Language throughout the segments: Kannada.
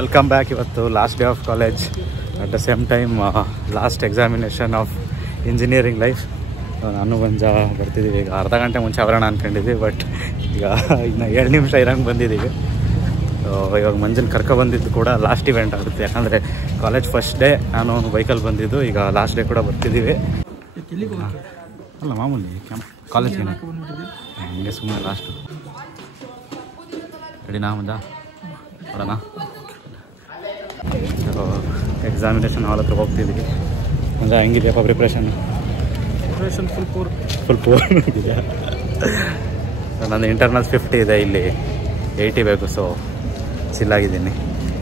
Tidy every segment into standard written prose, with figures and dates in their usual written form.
Welcome back. ಇವತ್ತು last day of college, at the same time last examination of engineering life. ನಾನು ಬಂಜ ಬರ್ತಿದ್ದೀವಿ. ಈಗ ಅರ್ಧ ಗಂಟೆ ಮುಂಚೆ ಬರೋಣ ಅಂದ್ಕೊಂಡಿದ್ದೀವಿ, ಬಟ್ ಈಗ ಇನ್ನು 7 ನಿಮಿಷ ಇರಂಗೆ ಬಂದಿದ್ದೀವಿ. ಇವಾಗ ಮಂಜನ್ ಬಂದಿದ್ದು ಕೂಡ ಲಾಸ್ಟ್ ಇವೆಂಟ್ ಆಗುತ್ತೆ, ಯಾಕಂದರೆ ಕಾಲೇಜ್ ಫಸ್ಟ್ ಡೇ ನಾನು ಬೈಕಲ್ಲಿ ಬಂದಿದ್ದು. ಈಗ ಲಾಸ್ಟ್ ಡೇ ಕೂಡ ಬರ್ತಿದ್ದೀವಿ. ಅಲ್ಲ ಮಾಮೂಲಿ ಕಾಲೇಜ್ಗೆ ಹಂಗೆ ಸುಮ್ಮನೆ ಲಾಸ್ಟು ರೆಡಿನಾ ಮಂಜ ನೋಡೋಣ. ಎಕ್ಸಾಮಿನೇಷನ್ ಹಾಲ್ ಹತ್ರ ಹೋಗ್ತಿದ್ದೀವಿ. ಅಂದರೆ ಹೆಂಗಿದೆಯಪ್ಪ ಪ್ರಿಪ್ರೇಷನ್ ಫುಲ್ ಪೂರ್ ಇದೆಯಾ? ನಂದು ಇಂಟರ್ನಲ್ಸ್ 50 ಇದೆ, ಇಲ್ಲಿ 80 ಬೇಕು. ಸೊ ಚಿಲ್ಲಾಗಿದ್ದೀನಿ.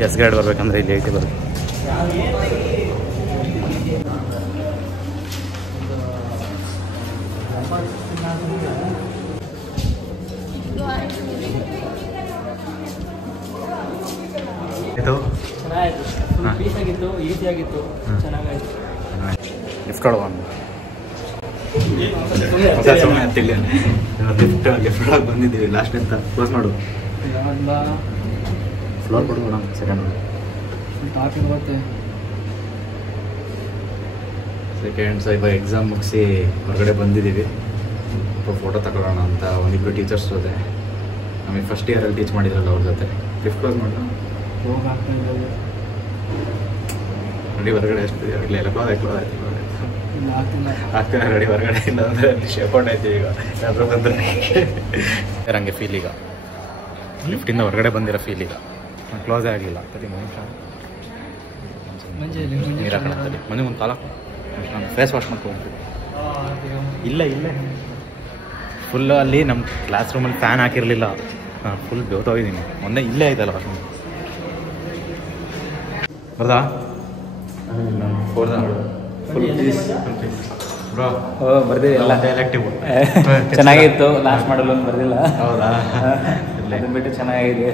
ಎಸ್ ಗೈಡ್ ಬರಬೇಕಂದ್ರೆ ಇಲ್ಲಿ 80 ಬರುತ್ತೆ. ಇದು ಲಿಫ್ಟ್ ಒಳಗೆ ಲಿಫ್ಟ್ ಒಳಗೆ ಬಂದಿದ್ದೀವಿ. ಲಾಸ್ಟ್ ಅಂತ ಕ್ಲೋಸ್ ಮಾಡು, ಫ್ಲೋರ್ ಕೊಡ್ಬೋಣ. ಸೆಕೆಂಡ್ ಸೊ ಇವಾಗ ಎಕ್ಸಾಮ್ ಮುಗಿಸಿ ಹೊರಗಡೆ ಬಂದಿದ್ದೀವಿ. ಫೋಟೋ ತಗೊಳ್ಳೋಣ ಅಂತ ಒಂದಿಬ್ಬರು ಟೀಚರ್ಸ್ ಜೊತೆ, ನಮಗೆ ಫಸ್ಟ್ ಇಯರಲ್ಲಿ ಟೀಚ್ ಮಾಡಿದ್ರಲ್ಲ ಅವ್ರ ಜೊತೆ. ಲಿಫ್ಟ್ ಕ್ಲೋಸ್ ಮಾಡೋಣ. ರೆಡಿ ಹೊರಗಡೆ ಎಷ್ಟು ಇಲ್ಲ ಎಲ್ಲ ಕ್ಲೋಸ್ ಆಯ್ತು ಆಗ್ತಾನೆ. ರೆಡಿ ಹೊರಗಡೆ ಇಲ್ಲ ಅಂದರೆ ಶೇಕೊಂಡಾಯ್ತೀವಿ. ಈಗ ಯಾರು ಬಂದರೆ ಹಂಗೆ ಫೀಲ್. ಈಗ ಲಿಫ್ಟಿಂದ ಹೊರಗಡೆ ಬಂದಿರೋ ಫೀಲ್. ಈಗ ಕ್ಲೋಸೇ ಆಗಲಿಲ್ಲ. ನೀರು ಹಾಕೋಣ ಮನೆ ಒಂದು ತಾಲೂಕು ಫೇಸ್ ವಾಶ್ ಮಾಡ್ಕೊಂಡ್ಬಿಟ್ಟು ಇಲ್ಲೇ ಫುಲ್ಲು. ಅಲ್ಲಿ ನಮ್ಮ ಕ್ಲಾಸ್ ರೂಮಲ್ಲಿ ಫ್ಯಾನ್ ಹಾಕಿರಲಿಲ್ಲ, ಫುಲ್ ಬೆವ್ತೋಗಿದ್ದೀನಿ. ಮೊನ್ನೆ ಇಲ್ಲೇ ಆಯ್ತಲ್ಲ ವಾಶ್ ಬರ್ದಾ ಬರ್ದಿದೆ ಎಲ್ಲ ಎಲೆಕ್ಟಿವ್ ಚೆನ್ನಾಗಿತ್ತು. ಲಾಸ್ಟ್ ಮಾಡಲ್ ಒಂದು ಬರ್ದಿಲ್ಲ. ಹೌದಾ? ಬಿಟ್ಟು ಚೆನ್ನಾಗಿದೆ.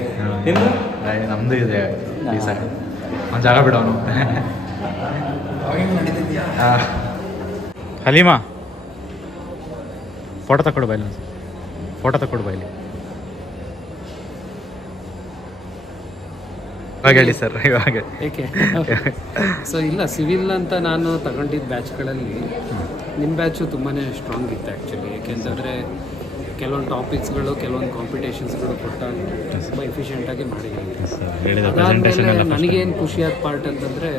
ನಮ್ಮದು ಇದೆ ಸರ್. ಒಂದು ಜಾಗ ಬಿಡೋನು. ಹಲೀಮಾ ಫೋಟೋ ತಕ್ಕೊಡು ಬೈಲಿ. ಇವಾಗ ಹೇಳಿ ಸರ್. ಇವಾಗ ಏಕೆ ಸೊ ಇಲ್ಲ, ಸಿವಿಲ್ ಅಂತ ನಾನು ತಗೊಂಡಿದ್ದ ಬ್ಯಾಚ್ಗಳಲ್ಲಿ ನಿಮ್ಮ ಬ್ಯಾಚು ತುಂಬಾ ಸ್ಟ್ರಾಂಗ್ ಇತ್ತು ಆ್ಯಕ್ಚುಲಿ. ಏಕೆಂತಂದರೆ ಕೆಲವೊಂದು ಟಾಪಿಕ್ಸ್ಗಳು, ಕೆಲವೊಂದು ಕಾಂಪಿಟೇಷನ್ಸ್ಗಳು ಕೊಟ್ಟಾಗ ತುಂಬ ಎಫಿಷಿಯೆಂಟಾಗಿ ಮಾಡಿದ್ದೀನಿ. ಅದಾದಮೇಲೆ ನನಗೇನು ಖುಷಿಯಾದ ಪಾರ್ಟ್ ಅಂತಂದರೆ,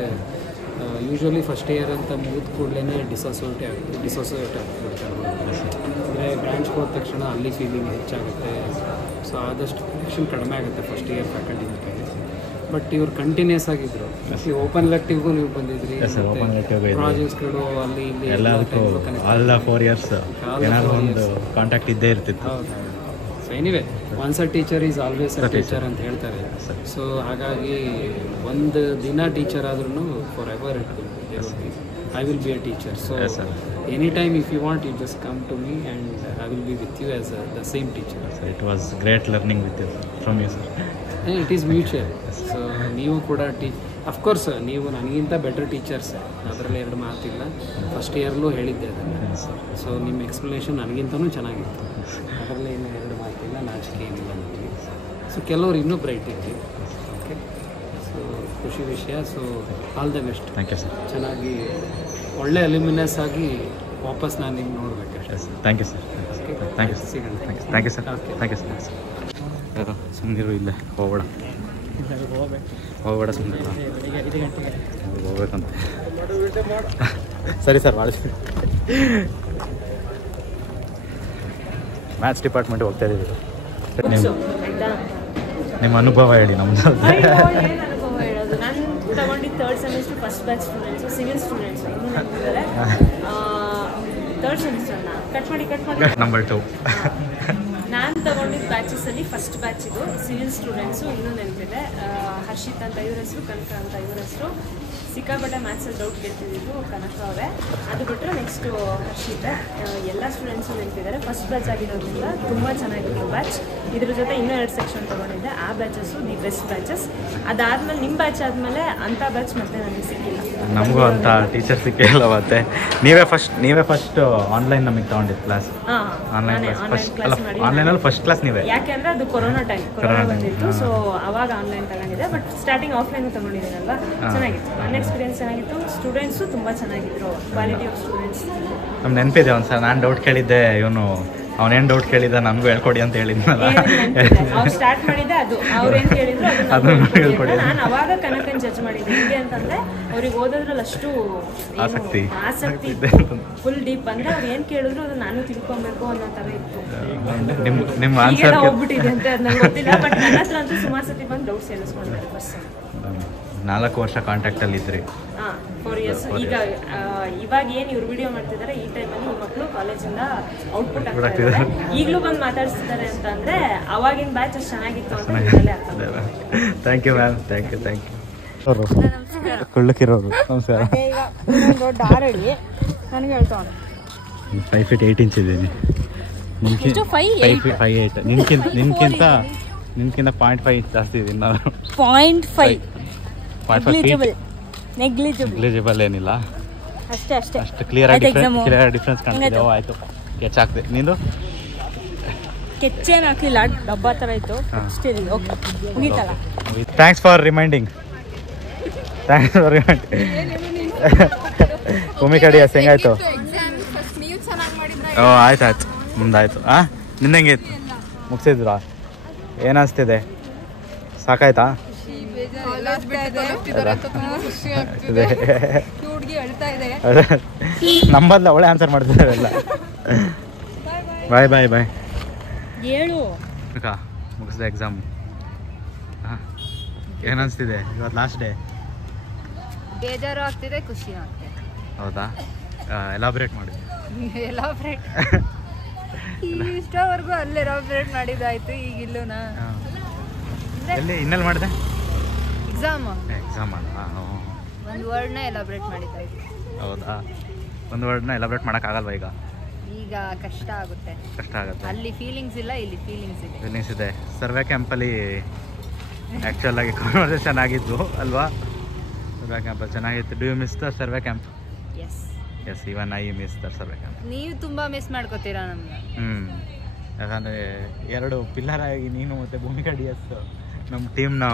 ಯೂಶ್ವಲಿ ಫಸ್ಟ್ ಇಯರ್ ಅಂತ ಮುಗಿದ ಕೂಡಲೇ ಡಿಸೋಸಿಯೇಟ್ ಆಗ್ಬಿಡ್ತಾರೆ. ಅಂದರೆ ಬ್ರಾಂಚ್ಗೆ ಹೋದ ತಕ್ಷಣ ಅಲ್ಲಿ ಫೀಲಿಂಗ್ ಹೆಚ್ಚಾಗುತ್ತೆ. ಸೊ ಆದಷ್ಟು ಕನೆಕ್ಷನ್ ಕಡಿಮೆ ಆಗುತ್ತೆ ಫಸ್ಟ್ ಇಯರ್ ಫ್ಯಾಕಲ್ಟಿ ಜೊತೆ. ಬಟ್ ಇವ್ರು ಕಂಟಿನ್ಯೂಸ್ ಆಗಿದ್ರು. ಓಪನ್ ಎಲೆಕ್ಟಿವ್ಗೂ ನೀವು ಬಂದಿದ್ರಿ, ಪ್ರಾಜೆಕ್ಟ್ಸ್ಗಳು ಅಲ್ಲಿ ಇಲ್ಲಿ ಎಲ್ಲದಕ್ಕೂ ಆಲ್ 4 ಇಯರ್ಸ್ ಏನಾದರೂ ಒಂದು ಕಾಂಟ್ಯಾಕ್ಟ್ ಇದ್ದೇ ಇರ್ತಿತ್ತು. ಹೌದು. So anyway, once a teacher is always a teacher ಅಂತ ಹೇಳ್ತಾರೆ. ಸೊ ಹಾಗಾಗಿ ಒಂದು ದಿನ ಟೀಚರ್ ಆದ್ರೂ forever I will be a teacher. So any time if you want, you just come to me and I will be with you as the same teacher. It was great learning with you from you sir. It is mutual. So ನೀವು ಕೂಡ ಅಫ್ಕೋರ್ಸ್ ನೀವು ನನಗಿಂತ ಬೆಟರ್ ಟೀಚರ್ಸ್, ಅದರಲ್ಲಿ 2 ಮಾತಿಲ್ಲ. ಫಸ್ಟ್ ಇಯರ್ಲೂ ಹೇಳಿದ್ದೆ ಅದನ್ನು. ಸೊ ನಿಮ್ಮ ಎಕ್ಸ್ಪ್ಲನೇಷನ್ ನನಗಿಂತನೂ ಚೆನ್ನಾಗಿತ್ತು, ಅದರಲ್ಲಿ ಏನು 2 ಮಾತಿಲ್ಲ, ನಾಚಿಕೆ ಏನಿಲ್ಲ ನನಗೆ. ಸೊ ಕೆಲವರು ಇನ್ನೂ ಬ್ರೈಟ್ ಇತ್ತು. ಓಕೆ, ಸೊ ಖುಷಿ ವಿಷಯ. So all the best. Thank you sir. ಚೆನ್ನಾಗಿ ಒಳ್ಳೆ ಅಲ್ಯೂಮಿನಸ್ ಆಗಿ ವಾಪಸ್ ನಾನು ನಿಮ್ಗೆ ನೋಡಬೇಕಷ್ಟೇ sir. Thank you sir. Thank you ಸಿಗೋಣ. Thank you sir. Thank you sir. ಸುಮ್ಮನಿರು, ಇಲ್ಲೇ ಹೋಗ್ಬೇಡ ಸುಮ್ಮನೆ ಹೋಗ್ಬೇಕಂತ. ಸರಿ ಸರ್, ಮಾಡಿಸ್ತೀನಿ. ಮ್ಯಾಥ್ಸ್ ಡಿಪಾರ್ಟ್ಮೆಂಟ್ ಹೋಗ್ತಾ ಇದ್ದೀವಿ. ನಿಮ್ಮ ಅನುಭವ ಹೇಳಿ. ನಮ್ಮದು ಅನುಭವ ಹೇಳೋದು, ನಾನು ತಗೊಂಡಿದ್ದು 3rd semester first batch students, civil students ಇನ್ನೂ ನೆನಪಿದ್ದಾರೆ. 3rd ಸೆಮಿಸ್ಟರ್ನ ಕಟ್ ಮಾಡಿ ನಂಬರ್ 2 ನಾನು ತಗೊಂಡಿದ್ದ ಬ್ಯಾಚಸಲ್ಲಿ ಫಸ್ಟ್ ಬ್ಯಾಚ್ ಇದು ಸಿವಿಲ್ ಸ್ಟೂಡೆಂಟ್ಸು ಇನ್ನೂ ನೆನಪಿದೆ. ಹರ್ಷಿತ್ ಅಂತ ಇವ್ರ ಹೆಸರು, ಕನಕ ಅಂತ ಇವ್ರ ಹೆಸರು. ಸಿಕ್ಕಾಪಟ್ಟೆ ಮ್ಯಾಥ್ಸಲ್ಲಿ ಡೌಟ್ ಕೇಳ್ತಿದ್ದು ಕನಕ ಅವರೇ. ಅದು ಬಿಟ್ಟರೆ ನೆಕ್ಸ್ಟು ಹರ್ಷಿತ. ಎಲ್ಲ ಸ್ಟೂಡೆಂಟ್ಸು ನೆನಪಿದ್ದಾರೆ. ಫಸ್ಟ್ ಬ್ಯಾಚ್ ಆಗಿರೋದ್ರಿಂದ ತುಂಬ ಚೆನ್ನಾಗಿತ್ತು ಬ್ಯಾಚ್. ಇದ್ರ ಜೊತೆ ಇನ್ನೂ 2 ಸೆಕ್ಷನ್ ತೊಗೊಂಡಿದ್ದೆ. ಆ ಬ್ಯಾಚಸ್ಸು ದಿ ಬೆಸ್ಟ್ ಬ್ಯಾಚಸ್. ಅದಾದಮೇಲೆ ನಿಮ್ಮ ಬ್ಯಾಚ್ ಆದಮೇಲೆ ಅಂಥ ಬ್ಯಾಚ್ ಮತ್ತೆ ನನಗೆ ಸಿಕ್ಕಿಲ್ಲ. ನಮಗೂ ಅಂತ ಟೀಚರ್ ಸಿಕ್ಕಿಲ್ಲ. ಮತ್ತೆ ನೀವೇ ಫಸ್ಟ್ ಆನ್ಲೈನ್ ನಮಗೆ ತೊಗೊಂಡಿದ್ದು ಕ್ಲಾಸ್. ಆನ್ಲೈನ್ ಆನ್ಲೈನಲ್ಲಿ ಫಸ್ಟ್ ಕ್ಲಾಸ್ ನೀವೇ. ಯಾಕೆಂದರೆ ಅದು ಕೊರೋನಾ ಬಂದಿತ್ತು. ಸೊ ಅವಾಗ ಆನ್ಲೈನ್ ತಗೊಂಡಿದ್ದೆ. ಬಟ್ ಸ್ಟಾರ್ಟಿಂಗ್ ಆಫ್ಲೈನ್ ತಗೊಂಡಿದ್ದೀನಲ್ವಾ, ಚೆನ್ನಾಗಿತ್ತು. ನನ್ನ ಎಕ್ಸ್ಪೀರಿಯನ್ಸ್ ಚೆನ್ನಾಗಿತ್ತು. ಸ್ಟೂಡೆಂಟ್ಸು ತುಂಬ ಚೆನ್ನಾಗಿದ್ರು. ಕ್ವಾಲಿಟಿ ಆಫ್ ಸ್ಟೂಡೆಂಟ್ಸ್ ನಮ್ಗೆ ನೆನಪಿದೆ. ಒಂದು ಸಲ ನಾನು ಡೌಟ್ ಕೇಳಿದ್ದೆ, ಇವನು ಅವನೇನು ಡೌಟ್ ಕೇಳಿದ್ದ ನನಗೂ ಹೇಳ್ಕೊಡಿ ಅಂತ ಹೇಳಿದ್ನಲ್ಲ. ಅವ್ರು ಸ್ಟಾರ್ಟ್ ಮಾಡಿದ್ದೆ ಅದು. ಅವ್ರು ಏನು ಕೇಳಿದ್ರು ಅದನ್ನು ಹೇಳ್ಕೊಡಿ. ನಾನು ಅವಾಗ ಕನಕನ್ ಜಡ್ಜ್ ಮಾಡಿದ್ದೆ. ಹೆಂಗೆ ಅಂತಂದರೆ ಅವ್ರಿಗೆ ಓದೋದ್ರಲ್ಲಿ ಅಷ್ಟು ಆಸಕ್ತಿ ಫುಲ್ ಡೀಪ್. ಅಂದರೆ ಅವ್ರು ಏನು ಕೇಳಿದ್ರು ಅದು ನಾನು ತಿಳ್ಕೊಬೇಕು ಅನ್ನೋ ಥರ ಇತ್ತು. ನಿಮ್ಮ ಆನ್ಸರ್ ಹೋಗ್ಬಿಟ್ಟಿದೆ ಅಂತ ಅದು ನಂಗೆ ಗೊತ್ತಿಲ್ಲ. ಬಟ್ ನನ್ನ ಹತ್ರ ಅಂತೂ ಸುಮಾರು ಸತಿ ಬಂದು ಡೌಟ್ಸ್ ಹೇಳಿಸ್ಕೊಂಡಿದ್ದಾರೆ. ಫಸ್ಟ್ 4 ವರ್ಷ ಕಾಂಟ್ಯಾಕ್ಟಲ್ಲಿ ಇದ್ರಿ. 4 ಇಯರ್ಸ್. ಇವಾಗ ಏನು ಇವ್ರು ವಿಡಿಯೋ ಮಾಡ್ತಿದ್ದಾರೆ, ಈ ಟೈಮಲ್ಲಿ ಈ ಮಕ್ಕಳು ಕಾಲೇಜಿಂದ ಔಟ್ಪುಟ್ ಆಗ್ತಿದ್ದಾರೆ. ಈಗಲೂ ಬಂದು ಮಾತಾಡಿಸ್ತಿದ್ದಾರೆ ಅಂತ ಅಂದರೆ ಅವಾಗಿನ ಬ್ಯಾಚ್ ಅಷ್ಟು ಚೆನ್ನಾಗಿತ್ತು ಅಂತ ಹೇಳಲೇ ಆಗ್ತದೆ. Thank you ma'am. Thank you ಅವರು ಕೊಳ್ಳಕ್ಕಿರೋರು. ನಮಸ್ಕಾರ. ದೊಡ್ಡ ಆರಡಿ ನನಗೆ ಹೇಳ್ತಾವೆ. 5 feet 8 inch ಇದ್ದೀನಿ. ನಿನ್ಕಿಂತ 0.5 ಜಾಸ್ತಿ ಇದೀನಿ ನಾನು. 0.5 ನೆಗ್ಲಿಜಿಬಲ್ ಏನಿಲ್ಲ. ಅಷ್ಟು ಕ್ಲಿಯರ್ ಡಿಫ್ರೆನ್ಸ್ ಕಾಣ್ತಿದೆ. ಆಯಿತು, ಕೆಚ್ ಹಾಕ್ದೆ. ನಿಂದು ಕೆಚ್ಚೇನು ಹಾಕಲಿಲ್ಲ, ಡಬ್ಬ ಥರ ಇತ್ತು. ಮುಗೀತಲ್ಲ. Thanks for reminding. Bhoomika DS ಹೆಂಗಾಯ್ತು? ಓ ಆಯ್ತು ಮುಂದಾಯ್ತು. ನಿಂದ ಹೆಂಗಿತ್ತು? ಮುಗಿಸಿದ್ರಾ? ಏನು ಅನಿಸ್ತಿದೆ? ಸಾಕಾಯ್ತಾ? ನಂಬಲ್ಲ, ಅವಳೇ ಆನ್ಸರ್ ಮಾಡ್ತಿದ್ದಾರೆಲ್ಲ. ಬಾಯ್ ಬಾಯ್ ಬಾಯ್. ಮುಗಿಸಿದೆ ಎಕ್ಸಾಮ್. ಏನು ಅನಿಸ್ತಿದೆ? ಇವತ್ತು ಲಾಸ್ಟ್ ಡೇ. ಬೇಜಾರು ಆಗ್ತಿದೆ, ಖುಷಿ ಆಗ್ತಿದೆ. ಹೌದಾ? ಎಲಾಬ್ರೇಟ್ ಮಾಡಿ. ಎಲಾಬ್ರೇಟ್ ಇಷ್ಟವರೆಗೂ ಅಲ್ಲಿ ಎಲಾಬ್ರೇಟ್ ಮಾಡಿದ್ದಾಯ್ತು. ಈಗ ಇಲ್ಲೂನಾ? ಇನ್ನೆಲ್ಲಿ ಮಾಡಿದೆ? ಎಕ್ಸಾಮ್ ಅಲ್ಲ, ಒಂದು ವರ್ಡ್ನ ಎಲಾಬ್ರೇಟ್ ಮಾಡಿದ್ದಾಯ್ತು. ಹೌದಾ? ಒಂದು ವರ್ಡ್ನ ಎಲಾಬ್ರೇಟ್ ಮಾಡೋಕ್ಕಾಗಲ್ವಾ ಈಗ? ಈಗ ಕಷ್ಟ ಆಗುತ್ತೆ. ಅಲ್ಲಿ ಫೀಲಿಂಗ್ಸ್ ಇಲ್ಲ, ಇಲ್ಲಿ ಫೀಲಿಂಗ್ಸ್ ಇದೆ. ಸರ್ವೆ ಕ್ಯಾಂಪಲ್ಲಿ ಆ್ಯಕ್ಚುಲ್ ಆಗಿ ಕಾನ್ವರ್ಸೇಷನ್ ಆಗಿದ್ದು ಅಲ್ವಾ? ಸರ್ವೆ ಕ್ಯಾಂಪಲ್ಲಿ ಚೆನ್ನಾಗಿತ್ತು. Do you miss the survey camp? Yes, even I miss the survey camp. ನೀವು ತುಂಬ ಮಿಸ್ ಮಾಡ್ಕೋತೀರಾ ನಮ್ಗೆ. ಯಾಕಂದರೆ 2 ಪಿಲ್ಲರ್ ಆಗಿ ನೀನು ಮತ್ತು ಭೂಮಿಕಾ ಡಿಎಸ್ ನಮ್ಮ ಟೀಮ್ನ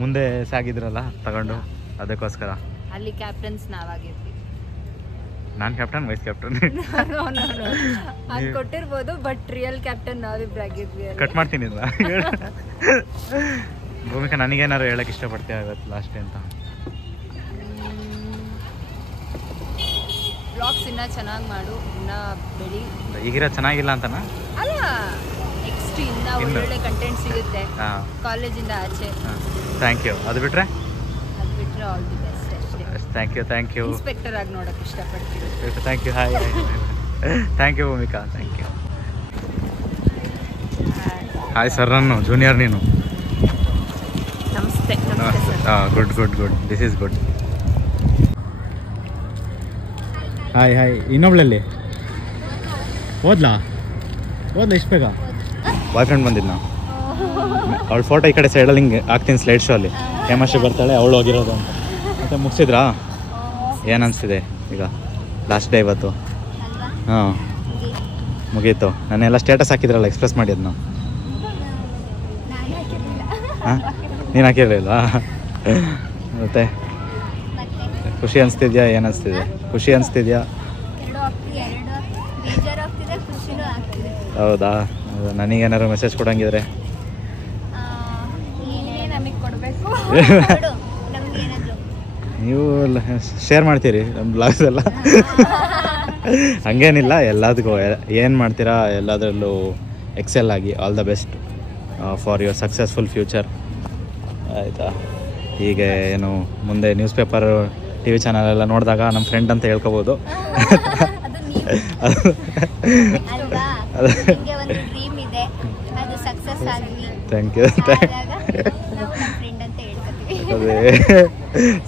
ಮುಂದೆ ಸಾಗಿದ್ರಲ್ಲ ತಗೊಂಡು, ಅದಕ್ಕೋಸ್ಕರ. ಅಲ್ಲಿ ಕ್ಯಾಪ್ಟನ್ಸ್ ನಾವಾಗಿರ್ತೀವಿ. ನಾನು ಕ್ಯಾಪ್ಟನ್, ವೈಸ್ ಕ್ಯಾಪ್ಟನ್ ಅದು ಕೊಟ್ಟಿರ್ಬೋದು, ಬಟ್ ರಿಯಲ್ ಕ್ಯಾಪ್ಟನ್ ನಾವಿಬ್ರಾಗಿದ್ವಿ. ಕಟ್ ಮಾಡ್ತೀನಿ ಇಲ್ಲ. ಭೂಮಿಕಾ, ನನಗೇನಾದ್ರು ಹೇಳಕ್ಕೆ ಇಷ್ಟಪಡ್ತೀಯ ಇವತ್ತು ಲಾಸ್ಟ್ ಅಂತ? ವ್ಲಾಗ್ಸ್ ಇನ್ನೂ ಚೆನ್ನಾಗಿ ಮಾಡು, ಇನ್ನೂ ಬೆಳಿ. ಈಗಿರೋ ಚೆನ್ನಾಗಿಲ್ಲ ಅಂತನಾ? ಅಲ್ಲ, ನೆಕ್ಸ್ಟ್ ಇನ್ನೂ ಒಳ್ಳೊಳ್ಳೆ ಕಂಟೆಂಟ್ ಸಿಗುತ್ತೆ ಕಾಲೇಜಿಂದ ಆಚೆ. Thank you. ಅದು ಬಿಟ್ಟರೆ ಆಲ್ ದಿ ಬೆಸ್ಟ್ ಅಷ್ಟೇ. Thank you. ಇನ್ಸ್ಪೆಕ್ಟರ್ ಆಗಿ ನೋಡೋಕೆ ಇಷ್ಟಪಡ್ತೀನಿ. Thank you. Hi. Thank you Bhoomika. Thank you. Hi sir. ನಾನು ಜೂನಿಯರ್, ನೀನು? ನಮಸ್ತೆ. Good. This is good. Hi. ಇನ್ನೊಬ್ಳಲ್ಲಿ ಓದ್ಲಾ ಇಷ್ಟು ಬೇಗ? ಬಾಯ್ ಫ್ರೆಂಡ್ ಬಂದಿದ್ದು ನಾವು. ಅವಳ ಫೋಟೋ ಈ ಕಡೆ ಸೈಡಲ್ಲಿ ಹಿಂಗೆ ಹಾಕ್ತೀನಿ ಸ್ಲೈಡ್ ಶೋ ಅಲ್ಲಿ. ಹೇಮಾಶ್ರೀ ಬರ್ತಾಳೆ, ಅವಳು ಹೋಗಿರೋದು ಅಂತ. ಮತ್ತೆ ಮುಗಿಸಿದ್ರಾ? ಏನು ಅನಿಸ್ತಿದೆ ಈಗ ಲಾಸ್ಟ್ ಡೇ ಇವತ್ತು? ಮುಗೀತು. ನಾನೆಲ್ಲ ಸ್ಟೇಟಸ್ ಹಾಕಿದ್ರಲ್ಲ, ಎಕ್ಸ್ಪ್ರೆಸ್ ಮಾಡಿ ಅದನ್ನ. ನೀನು ಹಾಕಿರಲಿಲ್ವಾ? ಮತ್ತೆ ಖುಷಿ ಅನಿಸ್ತಿದ್ಯಾ? ಏನು ಅನಿಸ್ತಿದೆ? ಖುಷಿ ಅನಿಸ್ತಿದ್ಯಾ? ಹೌದಾ? ನನಗೇನಾದ್ರು ಮೆಸೇಜ್ ಕೊಡಂಗಿದ್ರೆ? ನೀವು ಶೇರ್ ಮಾಡ್ತೀರಿ ನಮ್ಮ ಬ್ಲಾಗ್ಸ್ ಎಲ್ಲ? ಹಂಗೇನಿಲ್ಲ, ಎಲ್ಲದಕ್ಕೂ ಏನು ಮಾಡ್ತೀರಾ ಎಲ್ಲದರಲ್ಲೂ ಎಕ್ಸೆಲ್ ಆಗಿ. All the best for your successful future. ಆಯಿತಾ? ಹೀಗೆ ಏನು ಮುಂದೆ ನ್ಯೂಸ್ ಪೇಪರ್, TV ಚಾನಲ್ ಎಲ್ಲ ನೋಡಿದಾಗ ನಮ್ಮ ಫ್ರೆಂಡ್ ಅಂತ ಹೇಳ್ಕೊಬೋದು. Thank you. ಅದೇ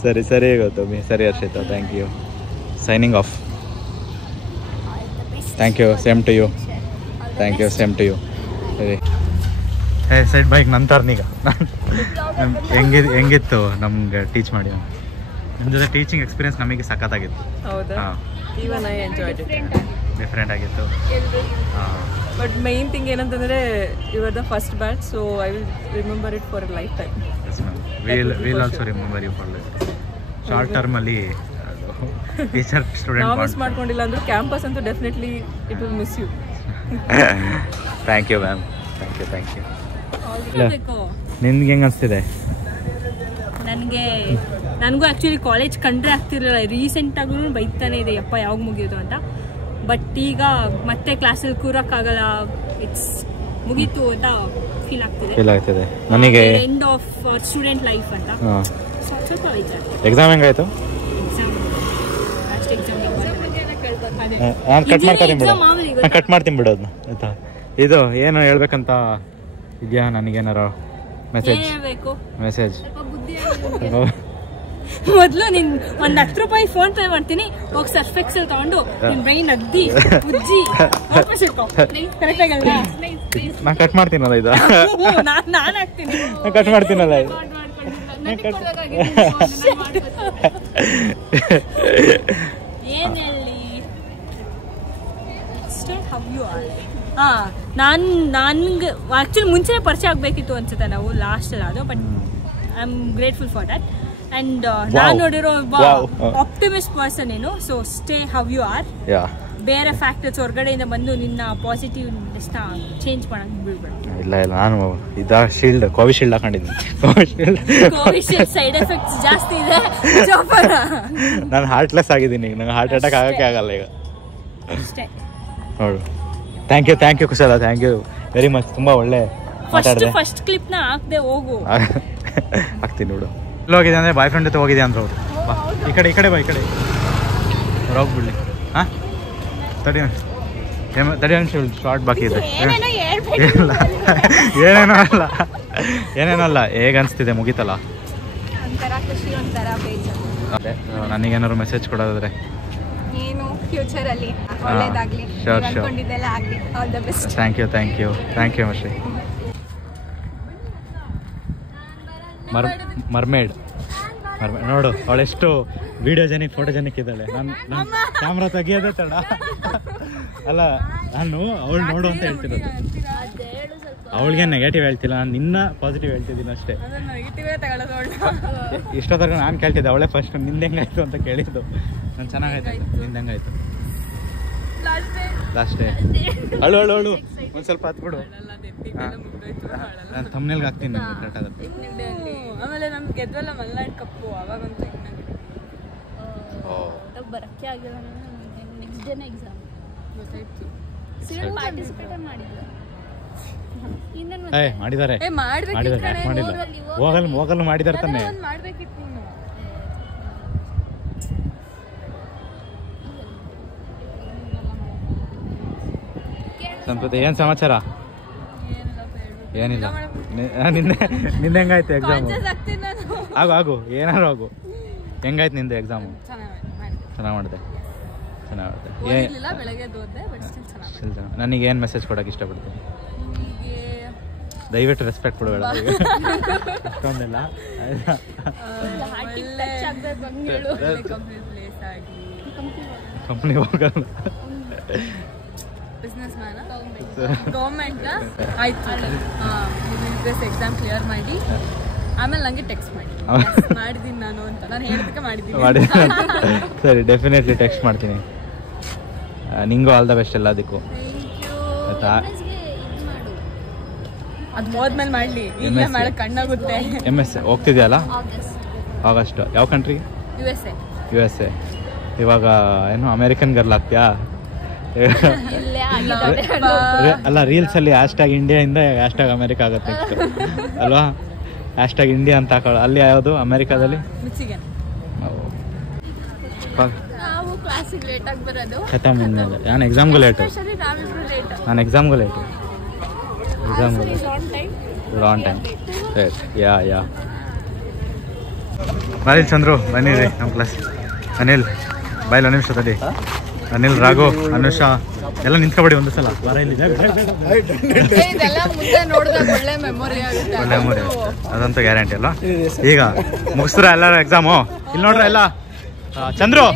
ಸರಿ ಸರಿ ಗೌತಮಿ, ಸರಿ Harshita, thank you. Signing off. Thank you, same to you. Thank you, same to you. ಸರಿ ಸೈಡ್ ಬೈಕ್ ನಂತರ್ನೀಗ ಹೆಂಗಿತ್ತು ನಮ್ಗೆ ಟೀಚ್ ಮಾಡಿ? ನಿಮ್ಮ ಜೊತೆ ಟೀಚಿಂಗ್ ಎಕ್ಸ್ಪೀರಿಯನ್ಸ್ ನಮಗೆ ಸಖತ್ತಾಗಿತ್ತು. ಹಾಂ, ಡಿಫ್ರೆಂಟ್ ಆಗಿತ್ತು. ಬಟ್ ಮೇನ್ ಥಿಂಗ್ ಏನಂತಂದರೆ you are the first batch, so I will remember it for lifetime. Yes ma'am, will also remember you for life. Short ಟರ್ಮಲ್ಲಿ ಟೀಚರ್ ಸ್ಟೂಡೆಂಟ್ ಮಿಸ್ ಮಾಡ್ಕೊಂಡಿಲ್ಲ ಅಂದ್ರೆ ಕ್ಯಾಂಪಸ್ ಅಂತೂ definitely it will miss you. Thank you ma'am, thank you, thank you. ನಿನ್ಗೆ ಹೆಂಗೆ ಅನಿಸ್ತಿದೆ? ನನಗೂ ಆ್ಯಕ್ಚುಲಿ ಕಾಲೇಜ್ ಕಂಡ್ರೆ ಆಗ್ತಿರಲಿಲ್ಲ. ರೀಸೆಂಟಾಗೂ ಬೈತಾನೆ ಇದೆ ಯಪ್ಪ ಯಾವಾಗ ಮುಗಿಯೋದು ಅಂತ. ಬಟ್ ಈಗ ಮತ್ತೆ ಕ್ಲಾಸಲ್ಲಿ ಕೂರಕ್ಕಾಗಲ್ಲ, ಇಟ್ಸ್ ಮುಗೀತು ಅಂತ ಫೀಲ್ ಆಗ್ತಿದೆ ನನಗೆ. ಎಂಡ್ ಆಫ್ ಸ್ಟೂಡೆಂಟ್ ಲೈಫ್ ಅಂತ ಸ್ವಲ್ಪ ಎಕ್ಸಾಮ್ ಹೆಂಗಾಯ್ತು? ನಾನು ಕಟ್ ಮಾಡ್ತೀನಿ ಬಿಡೋದು ಆಯ್ತಾ. ಇದು ಏನು ಹೇಳ್ಬೇಕಂತ ಇದೆಯಾ ನನಗೇನಾರ ಮೆಸೇಜ್? ಮೊದಲು ನಿನ್ ಒಂದ್ 10 ರೂಪಾಯಿ ಫೋನ್ ಪೇ ಮಾಡ್ತೀನಿ, ಹೋಗಿ ಸರ್ಫ್ ಎಕ್ಸೆಲ್ ತಗೊಂಡು ನಿನ್ ಬ್ರೈನ್ ಅಗ್ದಿ ಉಜ್ಜಿ ವಾಪಸ್ ಇಟ್ಕೋ. ಕರೆಕ್ಟ್ ಆಗಲ್ಲ? ನಾನು ಕಟ್ ಮಾಡ್ತೀನಲ್ಲ ಇದು, ನಾನು ಹಾಕ್ತೀನಿ. ಕಟ್ ಮಾಡ್ತೀನಲ್ಲ ಇದು. ಏನ್ ಹೇಳಿ? ನನ್ಗೆ ಆಕ್ಚುಲಿ ಮುಂಚೆನೆ ಪರಿಚಯ ಆಗಬೇಕಿತ್ತು ಅನ್ಸುತ್ತೆ ನಾವು ಲಾಸ್ಟಲ್ಲಿ ಅದು. But I am grateful for that. And ನಾನು ನೋಡಿರೋ ಒಬ್ಬ ಆಪ್ಟಿಮಿಸ್ಟ್ ಪರ್ಸನ್ ಏನು. So stay how you are. ಬೇರೆ ಫ್ಯಾಕ್ಟರ್ಸ್ ಹೊರಗಡೆಯಿಂದ ಬಂದು ನಿನ್ನ ಪಾಸಿಟಿವ್ನೆಸ್ನ ಚೇಂಜ್ ಮಾಡಕ್ಕೆ ಬಿಡ್ಬೇಡ. ಇಲ್ಲ ನಾನು ಶೀಲ್ಡ್ ಕೋವಿಶೀಲ್ಡ್ ಹಾಕೊಂಡಿದ್ದೀನಿ. ಕೋವಿಶೀಲ್ಡ್ ಸೈಡ್ ಎಫೆಕ್ಟ್ಸ್ ಜಾಸ್ತಿ ಇದೆ. ನಾನು ಹಾರ್ಟ್ಲೆಸ್ ಆಗಿದ್ದೀನಿ, ನಂಗೆ ಹಾರ್ಟ್ ಅಟ್ಯಾಕ್ ಆಗಕ್ಕೆ ಆಗಲ್ಲ ಈಗ ಅಷ್ಟೇ. ನೋಡು, ಥ್ಯಾಂಕ್ ಯು ಕುಶಲ, ಥ್ಯಾಂಕ್ ಯು ವೆರಿ ಮಚ್. ತುಂಬ ಒಳ್ಳೆ ಮಾತಾಡಿದೆ. ಫಸ್ಟ್ ಕ್ಲಿಪ್ನ ಹಾಕ್ದೆ ಹೋಗು. ಹಾಕ್ತೀನಿ ನೋಡು. ಎಲ್ಲ ಹೋಗಿದೆ ಅಂದರೆ ಬಾಯ್ ಫ್ರೆಂಡ್ ಜೊತೆ ಹೋಗಿದೆ ಅಂದ್ರೆ ಅವರು. ಈ ಕಡೆ ಬಾ, ಈ ಕಡೆ ಹೋಗ್ಬಿಡ್ಲಿ. ಹಾಂ, ತಡಿ ಒಂದು ಶಾರ್ಟ್ ಬಾಕಿ ಇದೆ. ಏನೇನಲ್ಲ ಹೇಗೆ ಅನಿಸ್ತಿದೆ? ಮುಗೀತಲ್ಲ. ನನಗೇನಾದ್ರು ಮೆಸೇಜ್ ಕೊಡೋದಾದ್ರೆ ಏನು ಫ್ಯೂಚರಲ್ಲಿ ಒಳ್ಳೇದಾಗಲಿ, ಅನ್ಕೊಂಡಿದ್ದೆಲ್ಲ ಆಗಲಿ. All the best. Thank you ಮಶ್ರೀ. ಮರ್ಮೇಡ್ ನೋಡು, ಅವಳೆಷ್ಟು ವಿಡಿಯೋಜೆನಿಕ್ ಫೋಟೋಜೆನಿಕ್ ಇದ್ದಾಳೆ. ನಾನು ಕ್ಯಾಮ್ರಾ ತೆಗಿಯೋದೇ ತಡ ಅಲ್ಲ, ನಾನು ಅವಳು ನೋಡು ಅಂತ ಹೇಳ್ತಿರೋದು. ಅವಳಿಗೆ ನೆಗೆಟಿವ್ ಹೇಳ್ತಿಲ್ಲ, ನಾನು ನಿನ್ನ ಪಾಸಿಟಿವ್ ಹೇಳ್ತಿದ್ದೀನಿ ಅಷ್ಟೇ. ಇಷ್ಟೊತ್ತರ್ಗ ನಾನು ಕೇಳ್ತಿದ್ದೆ, ಅವಳೇ ಫಸ್ಟ್ ನಿಂದ ಹೆಂಗಾಯ್ತು ಅಂತ ಕೇಳಿದ್ದು. ನಾನು ಚೆನ್ನಾಗಾಯ್ತು, ನಿಂದ ಹೆಂಗಾಯ್ತು? ಲಾಸ್ಟ್ ಡೇ ಅಳು ಒಂದು ಸ್ವಲ್ಪ ಹತ್ಬಿಡು. ನಾನು ಥಂಬ್ನೇಲ್ಗೆ ಹಾಕ್ತೀನಿ, ನನಗೆ ಕರೆಕ್ಟ್ ಆಗುತ್ತೆ. ಆಮೇಲೆ ನಮ್ಗೆ ಗೆದ್ವಲ್ಲ ಮಲ್ನಾಡ್ ಕಪ್ಪು, ಅವಾಗಂತೂ ಬರಕ್ಕೆ ಆಗಿಲ್ಲ. ನೆಕ್ಸ್ಟ್ ಡೇನ ಎಕ್ಸಾಮ್ ಗೊತ್ತಾಯ್ತು. ಪಾರ್ಟಿಸಿಪೇಟ್ ಮಾಡಿಲ್ಲ. ಮಾಡಿದ್ದಾರೆ, ಹೋಗಲು ಮಾಡಿದಾರೆ ತಾನೆ. ಸಂಪತ್ತು ಏನು ಸಮಾಚಾರ? ಏನಿಲ್ಲ. ನಿಂದ ಹೆಂಗಾಯ್ತು ಎಕ್ಸಾಮು? ಆಗು ಏನಾರು ಆಗು. ಹೆಂಗಾಯ್ತು ನಿಂದು ಎಕ್ಸಾಮು? ಚೆನ್ನಾಗಿ ಮಾಡಿದೆ. ನನಗೇನು ಮೆಸೇಜ್ ಕೊಡೋಕೆ ಇಷ್ಟಪಡ್ತೀನಿ? ದಯವಿಟ್ಟು ರೆಸ್ಪೆಕ್ಟ್ ಕೊಡಬೇಡ ಅಷ್ಟೊಂದಿಲ್ಲ. ಕಂಪ್ನಿ ಹೋಗಲ್ಲ. ಗೌರ್ಮೆಂಟ್ ಆಯ್ತು, ಎಕ್ಸಾಮ್ ಕ್ಲಿಯರ್ ಮಾಡಿ ಆಮೇಲೆ ನನಗೆ ಟೆಕ್ಸ್ಟ್ ಮಾಡಿದ್ದೀನಿ ನಾನು ಅಂತ ನಾನು ಹೇಳೋದಕ್ಕೆ ಮಾಡಿದ್ದೀನಿ. ಸರಿ, ಡೆಫಿನೆಟ್ಲಿ ಟೆಕ್ಸ್ಟ್ ಮಾಡ್ತೀನಿ. ನಿಂಗೂ ಆಲ್ ದ ಬೆಸ್ಟ್ ಎಲ್ಲದಕ್ಕೂ. ಆಯ್ತಾ? ಅದು ಹೋದ್ಮೇಲೆ ಮಾಡಲಿ, ಇಲ್ಲೇ ಮಾಡಕ್ಕೆ ಕಣ್ಣಾಗುತ್ತೆ. MS ಹೋಗ್ತಿದ್ಯಲ್ಲ August? ಯಾವ ಕಂಟ್ರಿಗೆ? USA. ಇವಾಗ ಏನು ಅಮೇರಿಕನ್ ಗರ್ಲ್ ಆಗ್ತೀಯಾ? ಅಲ್ಲ, ರೀಲ್ಸಲ್ಲಿ ಹ್ಯಾಶ್ಟ್ಯಾಗ್ ಇಂಡಿಯಾದಿಂದ ಹ್ಯಾಶ್ಟ್ಯಾಗ್ ಅಮೇರಿಕಾ ಆಗುತ್ತೆ ಅಲ್ವಾ? ಹ್ಯಾಶ್ಟ್ಯಾಗ್ ಇಂಡಿಯಾ ಅಂತ ಹಾಕೊಳ್ಳೋ. ಅಲ್ಲಿ ಯಾವುದು ಅಮೇರಿಕಾದಲ್ಲಿ? ನಾನು ಎಕ್ಸಾಮ್ಗೂ ಲೇಟು. On time. ಯಾ ಬಾರಿ ಚಂದ್ರು ಬನ್ನಿರಿ ನಮ್ಮ ಕ್ಲಾಸ್. ಅನಿಲ್ ಬಾಯಿಲ್ ಒಂದು ನಿಮಿಷ ತಡಿ. ಅನಿಲ್, ರಾಘು, ಅನುಷಾ ಎಲ್ಲ ನಿಂತ್ಕೊಬೇಡಿ ಒಂದು ಸಲ. ಒಳ್ಳೆ ಮೆಮೊರಿ ಅದಂತೂ ಗ್ಯಾರಂಟಿ ಅಲ್ಲ. ಈಗ ಮುಗಿಸ್ರ ಎಲ್ಲರೂ ಎಕ್ಸಾಮು. ಇಲ್ಲಿ ನೋಡ್ರ ಎಲ್ಲ ಚಂದ್ರು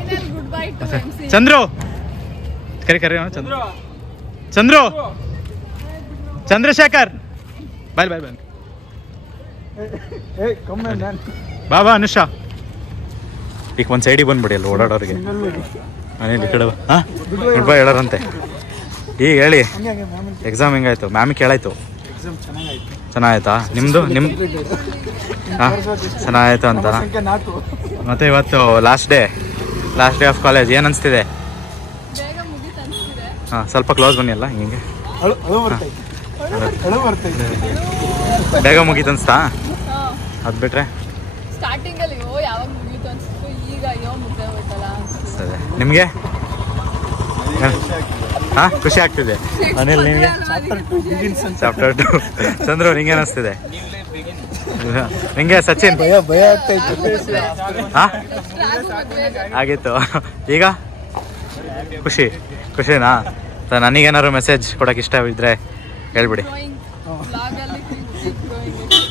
ಕರಿ ಚಂದ್ರು ಚಂದ್ರಶೇಖರ್ ಬಾಯ್ ಬಾ ಅನುಷಾ. ಈಗ ಒಂದು ಸೈಡಿಗೆ ಬಂದ್ಬಿಡಿ ಅಲ್ಲಿ ಓಡಾಡೋರಿಗೆ. ಅನಿಲ್ ಈ ಕಡೆ ಗುಡ್ ಬೈ ಹೇಳೋರಂತೆ. ಈಗ ಹೇಳಿ ಎಕ್ಸಾಮ್ ಹೆಂಗಾಯ್ತು? ಮ್ಯಾಮಿಗೆ ಕೇಳಾಯ್ತು. ಚೆನ್ನಾಗಾಯ್ತಾ ನಿಮ್ಮದು? ಹಾಂ ಚೆನ್ನಾಗಾಯ್ತು ಅಂತ. ಮತ್ತು ಇವತ್ತು ಲಾಸ್ಟ್ ಡೇ ಆಫ್ ಕಾಲೇಜ್. ಏನು ಅನಿಸ್ತಿದೆ? ಹಾಂ ಸ್ವಲ್ಪ ಕ್ಲೋಸ್ ಬನ್ನಿ ಅಲ್ಲ ಹಿಂಗೆ. ಬೇಗ ಮುಗೀತು ಅನ್ಸ್ತಾ? ಅದು ಬಿಟ್ರೆ ಸರಿ. ನಿಮಗೆ ಹಾಂ ಖುಷಿ ಆಗ್ತಿದೆ? ಅನಿಲ್ ನಿಮಗೆ? ಚಾಪ್ಟರ್ 2. ಚಂದ್ರು ನಿಂಗೆ ಅನಿಸ್ತಿದೆ? ನಿಂಗೆ ಸಚಿನ್? ಹಾಂ ಆಗಿತ್ತು. ಈಗ ಖುಷಿನಾ? ನನಗೇನಾದ್ರು ಮೆಸೇಜ್ ಕೊಡೋಕೆ ಇಷ್ಟ ಇದ್ರೆ ಹೇಳ್ಬಿಡಿ.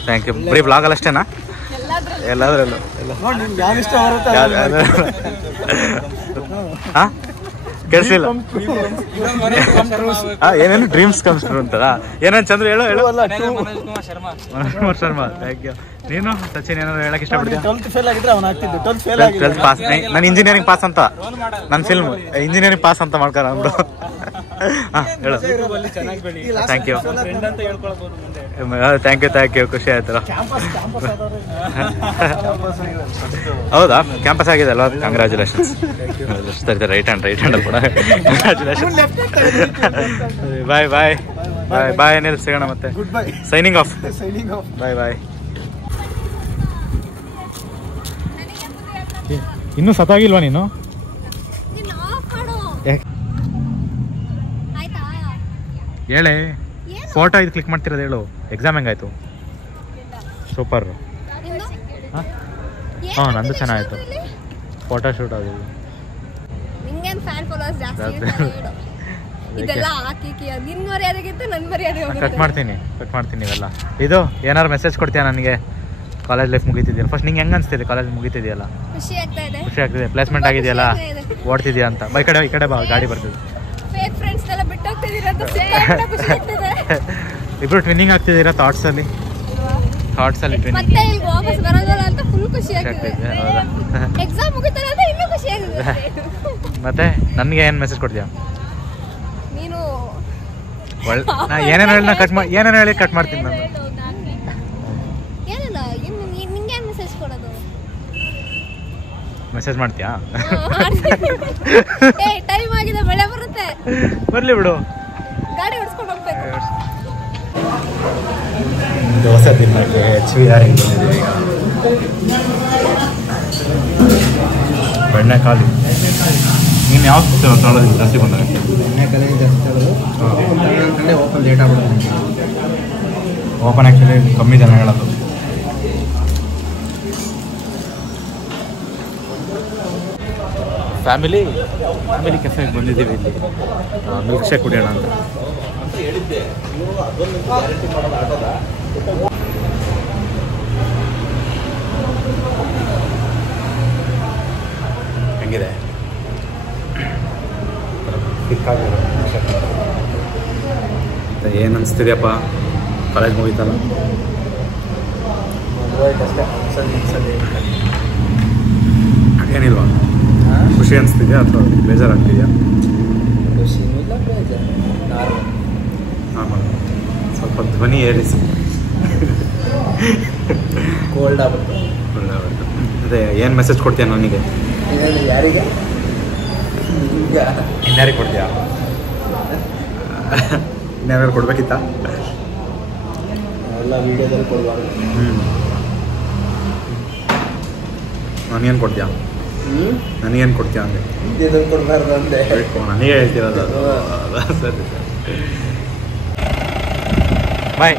Thank you. ಬರೀ ಬ್ಲಾಗಲ್ಲಿ ಅಷ್ಟೇನಾ? ಎಲ್ಲದರಲ್ಲೂ ಹಾಂ ಕೇಳಿಸಿಲ್ಲ. ಏನೇನು ಡ್ರೀಮ್ಸ್ ಕಮ್ಸ್ ಟ್ರೂ ಅಂತಾರ? ಏನೇನು ಚಂದ್ರ ಹೇಳು. Manoj Sharma thank you. ನೀನು ಸಚಿನ್ ಏನಾದ್ರು ಹೇಳಕ್ ಇಷ್ಟಪಡ್ತೀಯ? 12th pass. ನಾನು ಇಂಜಿನಿಯರಿಂಗ್ ಪಾಸ್ ಅಂತ, ನನ್ನ ಫಿಲ್ಮ್ ಇಂಜಿನಿಯರಿಂಗ್ ಪಾಸ್ ಅಂತ ಮಾಡ್ಕಾರ ಅಂದ್ರು. ಹಾಂ ಹೇಳು. ಥ್ಯಾಂಕ್ ಯು ಖುಷಿ ಆಯ್ತಲ್ಲ. ಹೌದಾ? ಕ್ಯಾಂಪಸ್ ಆಗಿದೆ ಅಲ್ವಾ? ಕಂಗ್ರ್ಯಾಚುಲೇಷನ್ಸ್. ರೈಟ್ ಹ್ಯಾಂಡ್ ಅಲ್ಲಿ ಕೂಡ ಕಂಗ್ರ್ಯಾಚುಲೇಷನ್. ಬಾಯ್ ಅನಿಲ್, ಸಿಗೋಣ ಮತ್ತೆ. Signing off. ಬಾಯ್. ಇನ್ನೂ ಸತ್ತಾಗಿಲ್ವಾ ನೀನು? ಹೇಳಿ. ಫೋಟೋ ಇದು ಕ್ಲಿಕ್ ಮಾಡ್ತಿರೋದು ಹೇಳು. ಎಕ್ಸಾಮ್ ಹೆಂಗಾಯ್ತು? ಸೂಪರ್. ಹಾಂ ನಂದು ಚೆನ್ನಾಗಿತ್ತು. ಫೋಟೋ ಶೂಟ್ ಅದು ಕಟ್ ಮಾಡ್ತೀನಿ ಇವೆಲ್ಲ. ಇದು ಏನಾದ್ರು ಮೆಸೇಜ್ ಕೊಡ್ತೀಯಾ ನನಗೆ? ಕಾಲೇಜ್ ಲೈಫ್ ಮುಗಿತಿದೆಯಲ್ಲ, ಫಸ್ಟ್ ನಿಂಗೆ ಹೆಂಗೆ ಅನಿಸ್ತಿದೆ? ಕಾಲೇಜ್ ಮುಗಿತಿದೆಯಲ್ಲ, ಖುಷಿ ಆಗ್ತಿದೆ, ಪ್ಲೇಸ್ಮೆಂಟ್ ಆಗಿದೆಯಲ್ಲ, ಓಡ್ತಿದ್ಯಾ ಅಂತ. ಈ ಕಡೆ ಬಾ, ಗಾಡಿ ಬರ್ತಿದೆ. ಇಬ್ರು ಟ್ವಿನ್ನಿಂಗ್ ಆಗ್ತಿದ್ದೀರಾ ಥಾಟ್ಸಲ್ಲಿ ಟ್ವಿನ್ನಿಂಗ್. ಮತ್ತೆ ನನಗೆ ಏನು ಮೆಸೇಜ್ ಕೊಡ್ತೀಯಾ? ಏನೇನು ಹೇಳಿ ಕಟ್ ಮಾಡ್ತೀನಿ ನಾನು. ಮೆಸೇಜ್ ಮಾಡ್ತೀಯಾ? ಬರ್ಲಿ ಬಿಡು. ದೋಸೆ ತಿನ್ನಕ್ಕೆ HVR ಬಂದಿದ್ದೀವಿ ಈಗ. ಬೆಣ್ಣೆಕಾಲು. ನೀನು ಯಾವ ತೊಗೊಳ್ಳೋದು ಜಾಸ್ತಿ ಬಂದರೆ? ಬೆಣ್ಣೆಕಾಲೇ ಜಾಸ್ತಿ ತೊಗೊಳ್ಳೋದು. ಓಪನ್ ಲೇಟ್ ಆಗ್ಬಿಡುತ್ತೆ. ಓಪನ್ ಆ್ಯಕ್ಚುಲಿ ಕಮ್ಮಿ ಜನ ಹೇಳೋದು. ಫ್ಯಾಮಿಲಿ ಕೆಫೆಗೆ ಬಂದಿದ್ದೀವಿ. ಇಲ್ಲಿ ಮಿಲ್ಕ್ ಶೇಕ್ ಕುಡಿಯೋಣ ಅಂತ. ಹೆಂಗಿದೆ? ಏನು ಅನಿಸ್ತಿದೆಯಪ್ಪ? ಕಾಲೇಜ್ ಮುಗೀತಲ್ಲ? ಏನಿಲ್ವಾ? ಖುಷಿ ಅನಿಸ್ತಿದೆಯಾ ಅಥವಾ ಬೇಜಾರಾಗ್ತಿದೆಯಾ? ನಾರ್ಮಲ್. ಸ್ವಲ್ಪ ಧ್ವನಿ ಏರಿಸಿ. ಕೋಲ್ಡ್ ಆಗುತ್ತೆ. ಅದೇ ಏನು ಮೆಸೇಜ್ ಕೊಡ್ತೀಯ ನನಗೆ? ಯಾರಿಗೆ? ಇನ್ಯಾರಿಗೆ ಕೊಡ್ತೀಯಾ? ಇನ್ಯಾರು ಕೊಡ್ಬೇಕಿತ್ತ? ಎಲ್ಲ ವೀಡಿಯೋದಲ್ಲಿ ಕೊಡಬಾರ್ದು. ನನಗೇನು ಕೊಡ್ತೀಯಾ? ನನಗೇನು ಕೊಡ್ತೀಯ ಅಂದೆ? ಕೊಡಬಾರ್ದು ಅಂದೆ. ನನಗೆ ಹೇಳ್ತಿರೋದು ಅದು. ಸರಿ ಬಾಯ್.